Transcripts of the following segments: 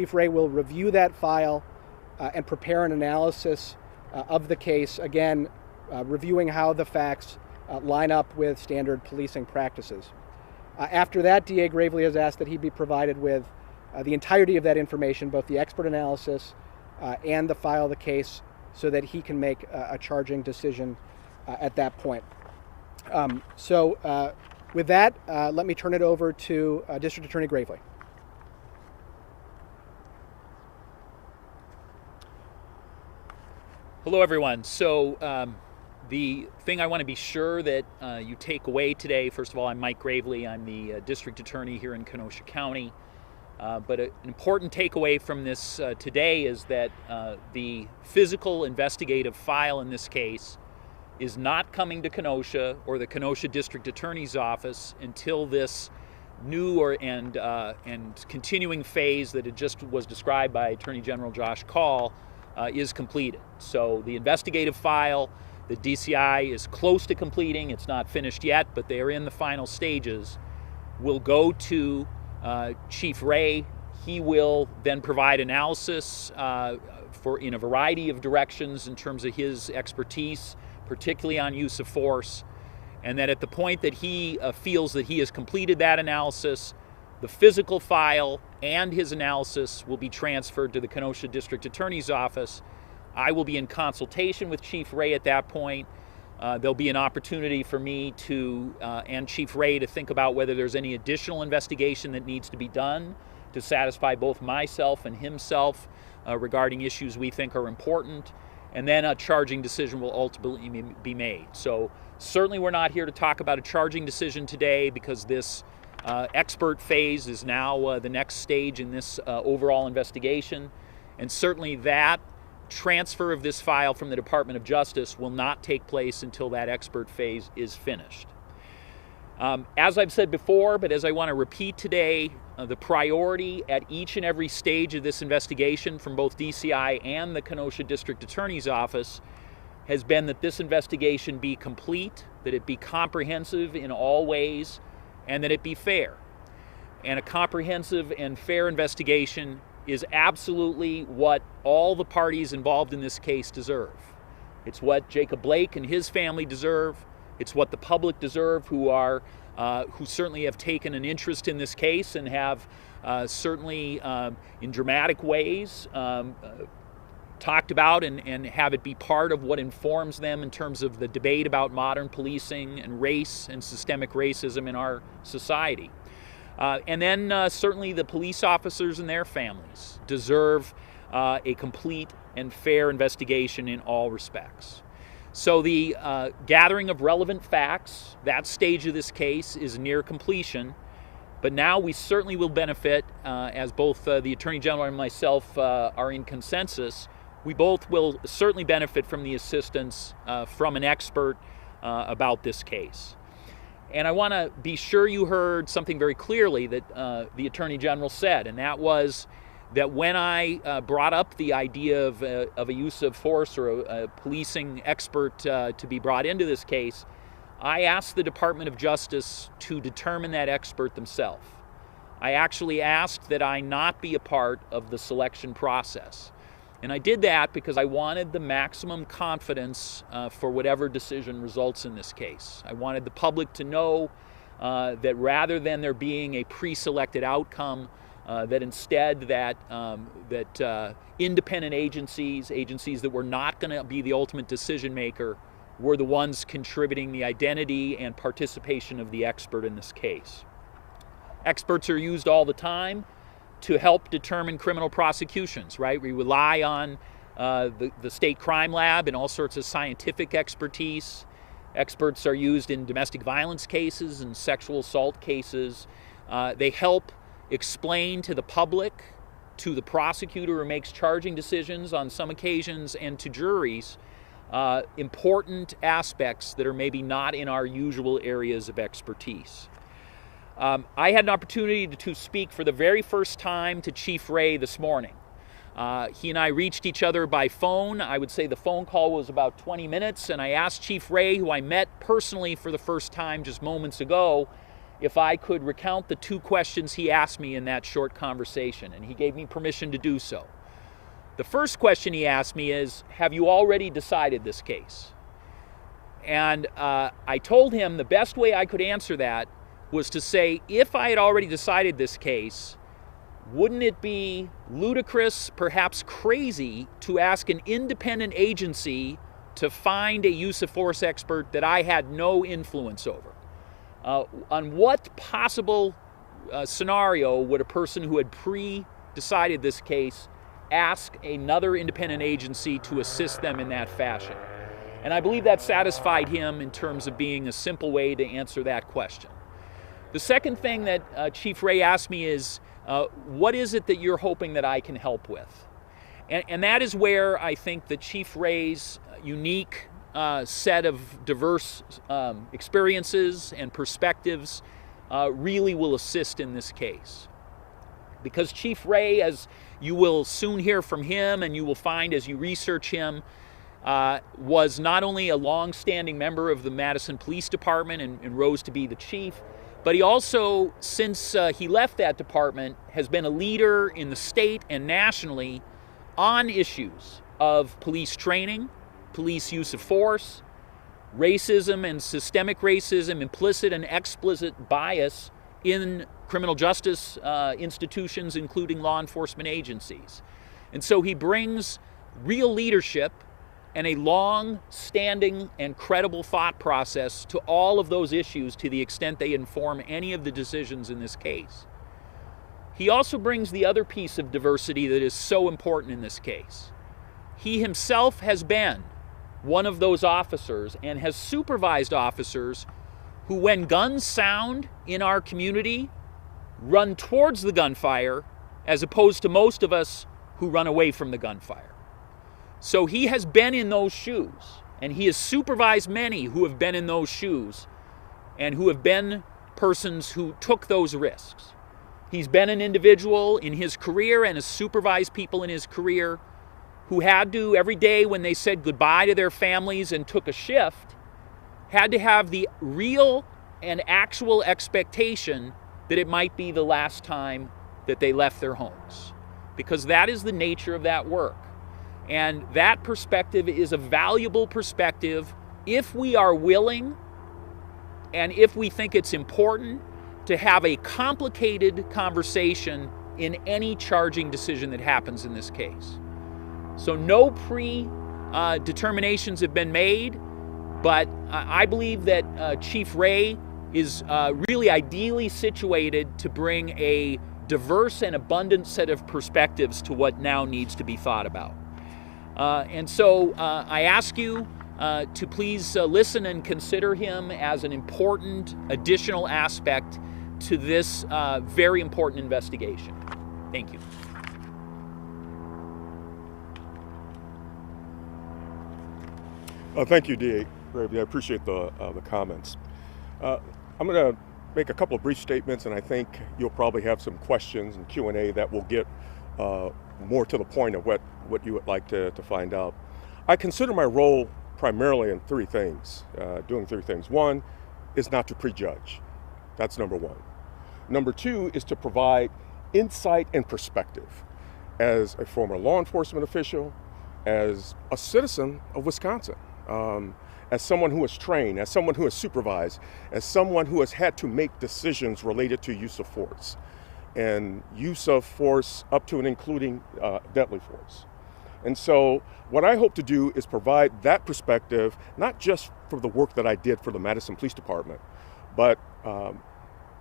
Chief Ray will review that file and prepare an analysis of the case, again, reviewing how the facts line up with standard policing practices. After that, DA Gravely has asked that he be provided with the entirety of that information, both the expert analysis and the file of the case, so that he can make a charging decision at that point. With that, let me turn it over to District Attorney Gravely. Hello, everyone. So the thing I want to be sure that you take away today, first of all, I'm Mike Gravely. I'm the District Attorney here in Kenosha County. But an important takeaway from this today is that the physical investigative file in this case is not coming to Kenosha or the Kenosha District Attorney's Office until this new and continuing phase that it just was described by Attorney General Josh Kaul is completed. So the investigative file, the DCI is close to completing. It's not finished yet, but they are in the final stages. Will go to Chief Ray. He will then provide analysis in a variety of directions in terms of his expertise, particularly on use of force. And that at the point that he feels that he has completed that analysis, the physical file and his analysis will be transferred to the Kenosha District Attorney's Office. I will be in consultation with Chief Ray at that point. There'll be an opportunity for me to and Chief Ray to think about whether there's any additional investigation that needs to be done to satisfy both myself and himself regarding issues we think are important. And then a charging decision will ultimately be made. So certainly we're not here to talk about a charging decision today, because this expert phase is now the next stage in this overall investigation. And certainly that transfer of this file from the Department of Justice will not take place until that expert phase is finished. As I've said before, but as I want to repeat today, the priority at each and every stage of this investigation from both DCI and the Kenosha District Attorney's Office has been that this investigation be complete, that it be comprehensive in all ways, and that it be fair. And a comprehensive and fair investigation is absolutely what all the parties involved in this case deserve. It's what Jacob Blake and his family deserve. It's what the public deserve, who certainly have taken an interest in this case and have certainly in dramatic ways talked about and have it be part of what informs them in terms of the debate about modern policing and race and systemic racism in our society. And then certainly the police officers and their families deserve a complete and fair investigation in all respects. So the gathering of relevant facts, that stage of this case is near completion, but now we certainly will benefit, as both the Attorney General and myself are in consensus, we both will certainly benefit from the assistance from an expert about this case. And I want to be sure you heard something very clearly that the Attorney General said, and that was that when I brought up the idea of a use of force or a policing expert to be brought into this case, I asked the Department of Justice to determine that expert themselves. I actually asked that I not be a part of the selection process. And I did that because I wanted the maximum confidence for whatever decision results in this case. I wanted the public to know that rather than there being a pre-selected outcome, that instead that independent agencies that were not going to be the ultimate decision maker, were the ones contributing the identity and participation of the expert in this case. Experts are used all the time to help determine criminal prosecutions, right? We rely on the state crime lab and all sorts of scientific expertise. Experts are used in domestic violence cases and sexual assault cases. They help explain to the public, to the prosecutor who makes charging decisions on some occasions, and to juries, important aspects that are maybe not in our usual areas of expertise. I had an opportunity to speak for the very first time to Chief Ray this morning. He and I reached each other by phone. I would say the phone call was about 20 minutes, and I asked Chief Ray, who I met personally for the first time just moments ago, if I could recount the 2 questions he asked me in that short conversation, and he gave me permission to do so. The first question he asked me is, have you already decided this case? And I told him the best way I could answer that was to say, if I had already decided this case, wouldn't it be ludicrous, perhaps crazy, to ask an independent agency to find a use of force expert that I had no influence over? On what possible scenario would a person who had pre-decided this case ask another independent agency to assist them in that fashion? And I believe that satisfied him in terms of being a simple way to answer that question. The second thing that Chief Ray asked me is, what is it that you're hoping that I can help with? And that is where I think that Chief Ray's unique set of diverse experiences and perspectives really will assist in this case. Because Chief Ray, as you will soon hear from him and you will find as you research him, was not only a long-standing member of the Madison Police Department and rose to be the chief, but he also, since he left that department, has been a leader in the state and nationally on issues of police training, police use of force, racism and systemic racism, implicit and explicit bias in criminal justice institutions, including law enforcement agencies. And so he brings real leadership and a long-standing and credible thought process to all of those issues to the extent they inform any of the decisions in this case. He also brings the other piece of diversity that is so important in this case. He himself has been one of those officers and has supervised officers who, when guns sound in our community, run towards the gunfire as opposed to most of us who run away from the gunfire. So he has been in those shoes, and he has supervised many who have been in those shoes and who have been persons who took those risks. He's been an individual in his career and has supervised people in his career who had to, every day when they said goodbye to their families and took a shift, had to have the real and actual expectation that it might be the last time that they left their homes, because that is the nature of that work. And that perspective is a valuable perspective if we are willing and if we think it's important to have a complicated conversation in any charging decision that happens in this case. So no pre-determinations have been made, but I believe that Chief Ray is really ideally situated to bring a diverse and abundant set of perspectives to what now needs to be thought about. And so I ask you to please listen and consider him as an important additional aspect to this very important investigation. Thank you. Thank you, D.A. Gravely. I appreciate the comments. I'm going to make a couple of brief statements, and I think you'll probably have some questions and Q&A that will get more to the point of what you would like to find out. I consider my role primarily in doing three things. One is not to prejudge. That's number one. Number two is to provide insight and perspective. As a former law enforcement official, as a citizen of Wisconsin, as someone who is trained, as someone who is supervised, as someone who has had to make decisions related to use of force, and use of force up to and including deadly force. And so what I hope to do is provide that perspective, not just for the work that I did for the Madison Police Department, but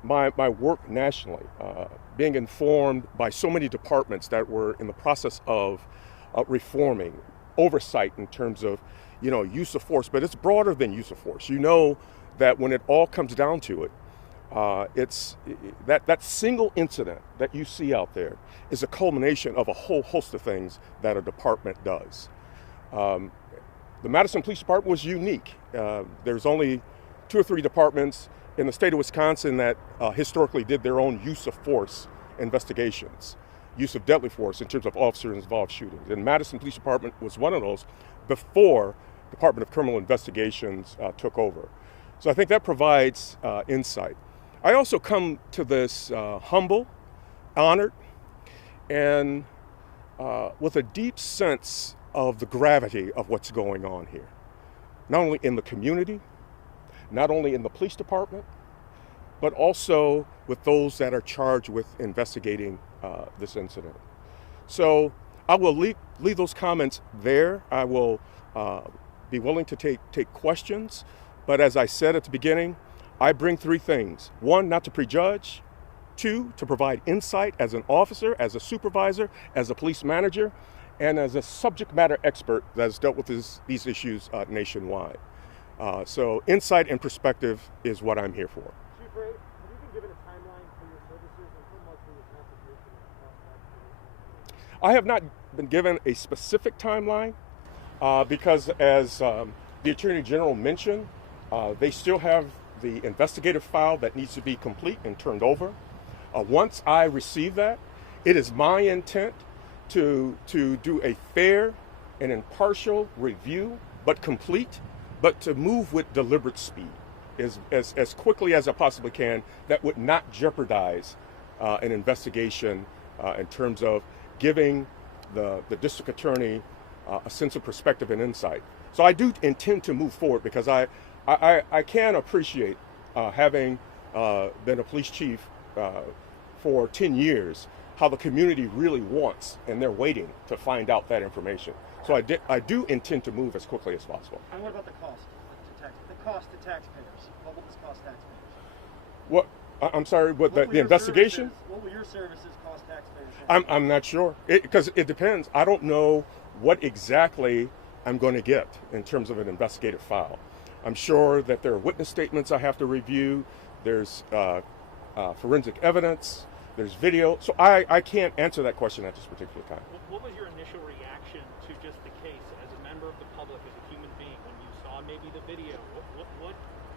my work nationally, being informed by so many departments that were in the process of reforming, oversight in terms of use of force, but it's broader than use of force. You know that when it all comes down to it, it's that single incident that you see out there is a culmination of a whole host of things that a department does. The Madison Police Department was unique. There's only 2 or 3 departments in the state of Wisconsin that historically did their own use of force investigations, use of deadly force in terms of officers involved shootings. And Madison Police Department was one of those before Department of Criminal Investigations took over. So I think that provides insight. I also come to this humble, honored, and with a deep sense of the gravity of what's going on here. Not only in the community, not only in the police department, but also with those that are charged with investigating this incident. So I will leave those comments there. I will be willing to take questions, but as I said at the beginning, I bring three things. One, not to prejudge. Two, to provide insight as an officer, as a supervisor, as a police manager, and as a subject matter expert that has dealt with these issues nationwide. So insight and perspective is what I'm here for. Chief Ray, have you been given a timeline for your services and how much will your contribution cost? I have not been given a specific timeline because as the Attorney General mentioned, they still have the investigative file that needs to be complete and turned over. Once I receive that, it is my intent to do a fair and impartial review, but complete, but to move with deliberate speed, as quickly as I possibly can, that would not jeopardize an investigation in terms of giving the district attorney a sense of perspective and insight. So I do intend to move forward because I can appreciate having been a police chief for 10 years, how the community really wants, and they're waiting to find out that information. So I do intend to move as quickly as possible. And what about the cost to taxpayers? What will this cost taxpayers? What? I'm sorry, what the investigation? What will your services cost taxpayers? I'm not sure, because it depends. I don't know what exactly I'm going to get in terms of an investigative file. I'm sure that there are witness statements I have to review. There's forensic evidence. There's video. So I can't answer that question at this particular time. What was your initial reaction to just the case as a member of the public, as a human being, when you saw maybe the video?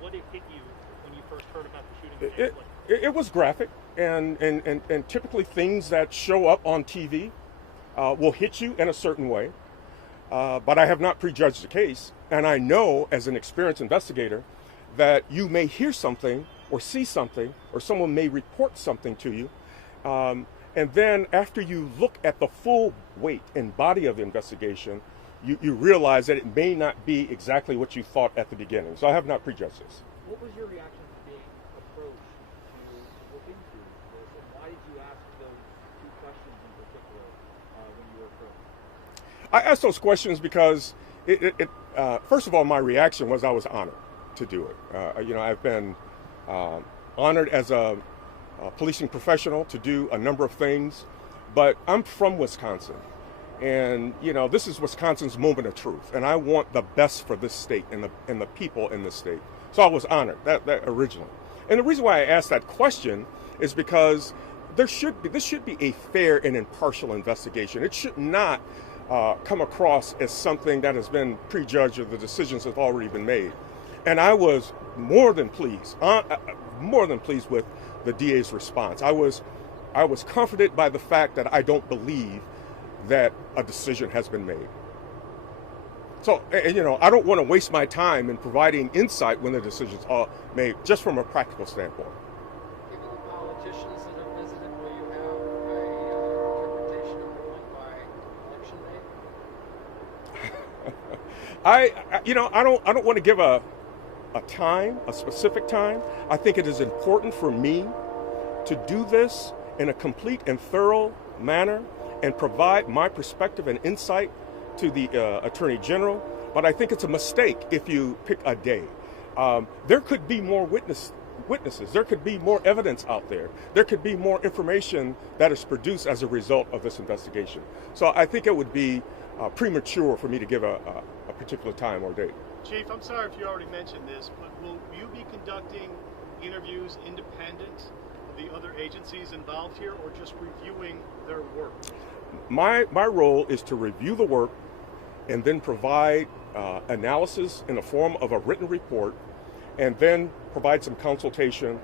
What did hit you when you first heard about the shooting? It was graphic, and typically things that show up on TV will hit you in a certain way. But I have not prejudged the case, and I know as an experienced investigator that you may hear something or see something, or someone may report something to you, and then after you look at the full weight and body of the investigation, you realize that it may not be exactly what you thought at the beginning. So I have not prejudged this. What was your reaction to being approached to look into this, and why did you ask those two questions in particular when you were approached? I asked those questions because first of all, my reaction was I was honored to do it. I've been honored as a policing professional to do a number of things, but I'm from Wisconsin, and this is Wisconsin's moment of truth, and I want the best for this state and the people in this state. So I was honored that originally, and the reason why I asked that question is because this should be a fair and impartial investigation. It should not come across as something that has been prejudged or the decisions have already been made. And I was more than pleased with the DA's response. I was comforted by the fact that I don't believe that a decision has been made. So, I don't want to waste my time in providing insight when the decisions are made, just from a practical standpoint. Given the politicians that have visited, will you have an interpretation of ruling by election day? I don't want to give a specific time. I think it is important for me to do this in a complete and thorough manner and provide my perspective and insight to the Attorney General. But I think it's a mistake if you pick a day. There could be more witnesses. There could be more evidence out there. There could be more information that is produced as a result of this investigation. So I think it would be premature for me to give a particular time or date. Chief, I'm sorry if you already mentioned this, but will you be conducting interviews independent of the other agencies involved here, or just reviewing their work? My role is to review the work and then provide analysis in the form of a written report, and then provide some consultation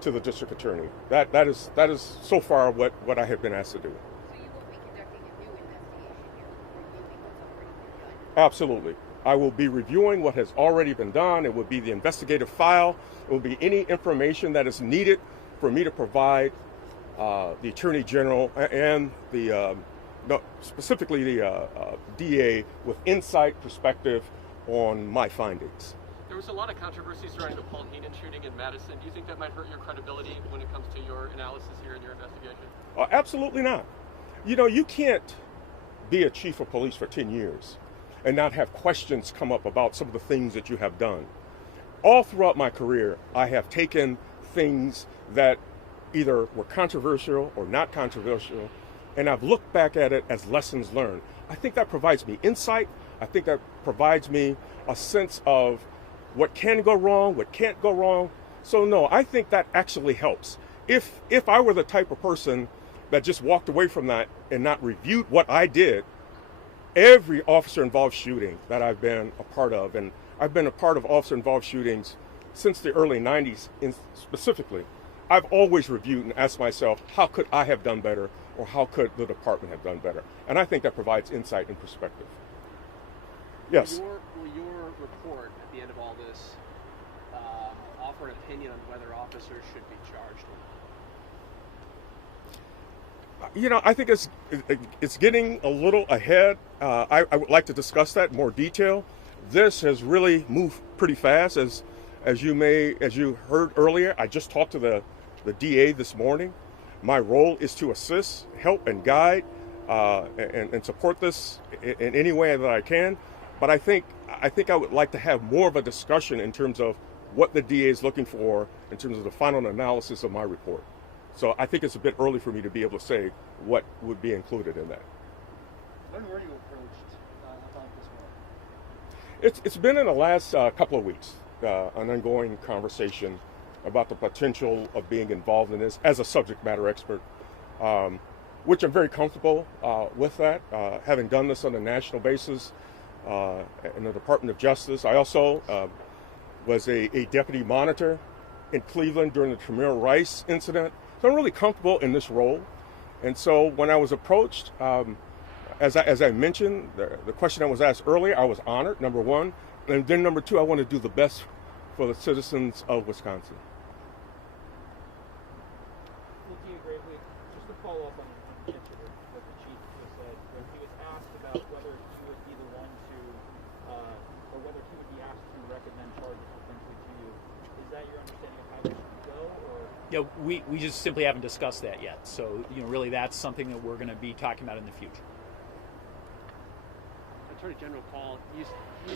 to the district attorney. That is so far what I have been asked to do. So you will be conducting a new investigation here, reviewing what's already been done? Absolutely. I will be reviewing what has already been done. It will be the investigative file. It will be any information that is needed for me to provide the Attorney General and specifically the DA with insight, perspective on my findings. There was a lot of controversy surrounding the Paul Heenan shooting in Madison. Do you think that might hurt your credibility when it comes to your analysis here in your investigation? Absolutely not. You know, you can't be a chief of police for 10 years and not have questions come up about some of the things that you have done. All throughout my career, I have taken things that either were controversial or not controversial, and I've looked back at it as lessons learned. I think that provides me insight. I think that provides me a sense of what can go wrong, what can't go wrong. So no, I think that actually helps. If I were the type of person that just walked away from that and not reviewed what I did, every officer-involved shooting that I've been a part of, and I've been a part of officer-involved shootings since the early 90s specifically, I've always reviewed and asked myself, how could I have done better, or how could the department have done better? And I think that provides insight and perspective. Yes? Will your report at the end of all this offer an opinion on whether officers should be charged or not? You know, I think it's getting a little ahead. I would like to discuss that in more detail. This has really moved pretty fast, as you heard earlier. I just talked to the DA this morning. My role is to assist, help, and guide, and support this in any way that I can. But I think I would like to have more of a discussion in terms of what the DA is looking for in terms of the final analysis of my report. So I think it's a bit early for me to be able to say what would be included in that. When were you approached about this work? It's been in the last couple of weeks, an ongoing conversation about the potential of being involved in this as a subject matter expert, which I'm very comfortable with that, having done this on a national basis in the Department of Justice. I also was a deputy monitor in Cleveland during the Tamir Rice incident. So I'm really comfortable in this role. And so when I was approached, as I mentioned, the question I was asked earlier, I was honored, number one. And then number two, I want to do the best for the citizens of Wisconsin. Gravely, just to follow up on what the chief just said, when he was asked about whether he would be the one to, or whether he would be asked to recommend charges potentially to you, is that your understanding of how this should go, or? Yeah, we just simply haven't discussed that yet. So, really that's something that we're going to be talking about in the future. Attorney General Paul, you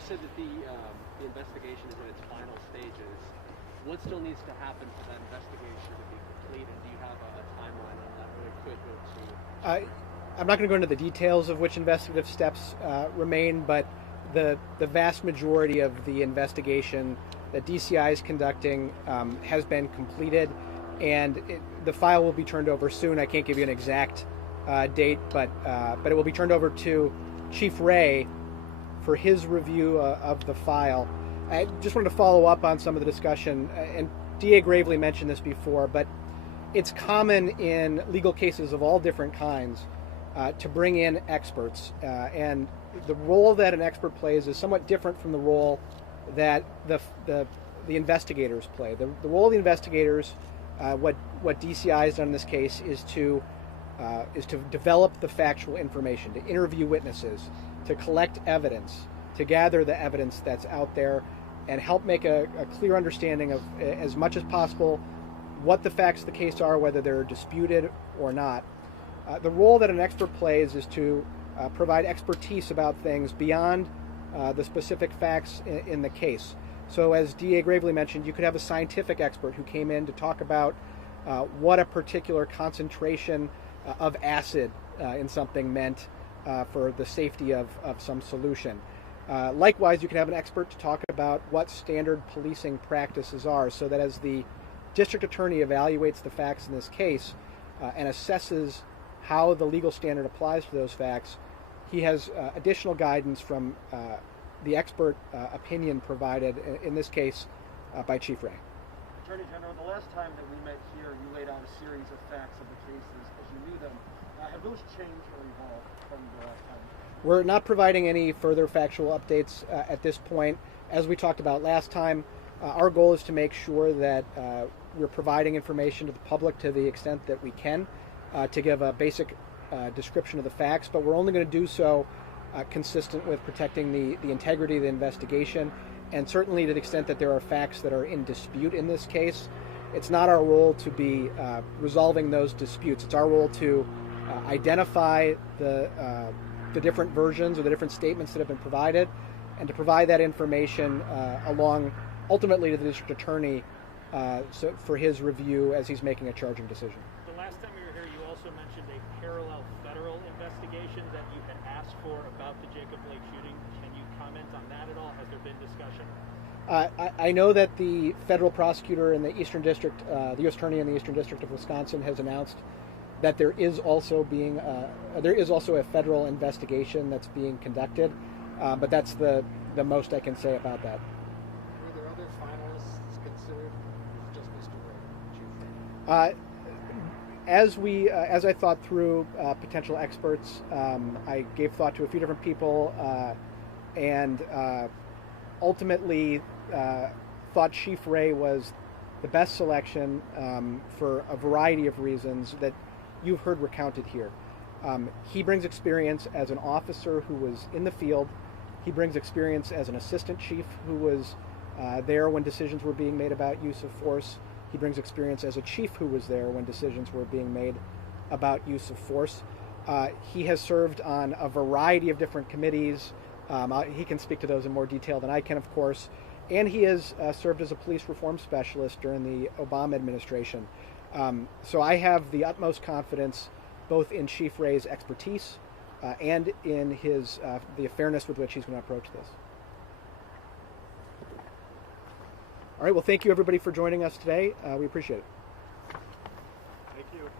said that the investigation is in its final stages. What still needs to happen for that investigation to be completed? Do you have a timeline on that, or it could go sooner? I'm not going to go into the details of which investigative steps remain, but the vast majority of the investigation that DCI is conducting has been completed, and the file will be turned over soon. I can't give you an exact date, but it will be turned over to Chief Ray for his review of the file. I just wanted to follow up on some of the discussion, and DA Gravely mentioned this before, but it's common in legal cases of all different kinds to bring in experts, and the role that an expert plays is somewhat different from the role that the investigators play. The role of the investigators, what DCI has done in this case, is to develop the factual information, to interview witnesses, to collect evidence, to gather the evidence that's out there, and help make a clear understanding of, as much as possible, what the facts of the case are, whether they're disputed or not. The role that an expert plays is to provide expertise about things beyond the specific facts in the case. So as DA Gravely mentioned, you could have a scientific expert who came in to talk about what a particular concentration of acid in something meant for the safety of some solution. Likewise, you can have an expert to talk about what standard policing practices are, so that as the district attorney evaluates the facts in this case and assesses how the legal standard applies to those facts, he has additional guidance from the expert opinion provided, in this case, by Chief Ray. Attorney General, the last time that we met here, you laid out a series of facts of the cases as you knew them. Have those changed or evolved from the last time? We're not providing any further factual updates at this point. As we talked about last time, our goal is to make sure that we're providing information to the public to the extent that we can to give a basic description of the facts, but we're only going to do so consistent with protecting the integrity of the investigation, and certainly to the extent that there are facts that are in dispute in this case. It's not our role to be resolving those disputes. It's our role to identify the different versions or the different statements that have been provided, and to provide that information along ultimately to the district attorney for his review as he's making a charging decision. The last time you were here, you also mentioned a parallel federal investigation that you had asked for about the Jacob Blake shooting. Can you comment on that at all? Has there been discussion? I know that the federal prosecutor in the Eastern District, the U.S. Attorney in the Eastern District of Wisconsin, has announced that there is also a federal investigation that's being conducted, but that's the most I can say about that. Were there other finalists considered? Or just Mr. Ray, Chief Ray? As I thought through potential experts, I gave thought to a few different people, and ultimately thought Chief Ray was the best selection for a variety of reasons that you've heard recounted here. He brings experience as an officer who was in the field. He brings experience as an assistant chief who was there when decisions were being made about use of force. He brings experience as a chief who was there when decisions were being made about use of force. He has served on a variety of different committees. He can speak to those in more detail than I can, of course. And he has served as a police reform specialist during the Obama administration. So I have the utmost confidence both in Chief Ray's expertise and in the fairness with which he's going to approach this. All right, well, thank you everybody for joining us today. We appreciate it. Thank you.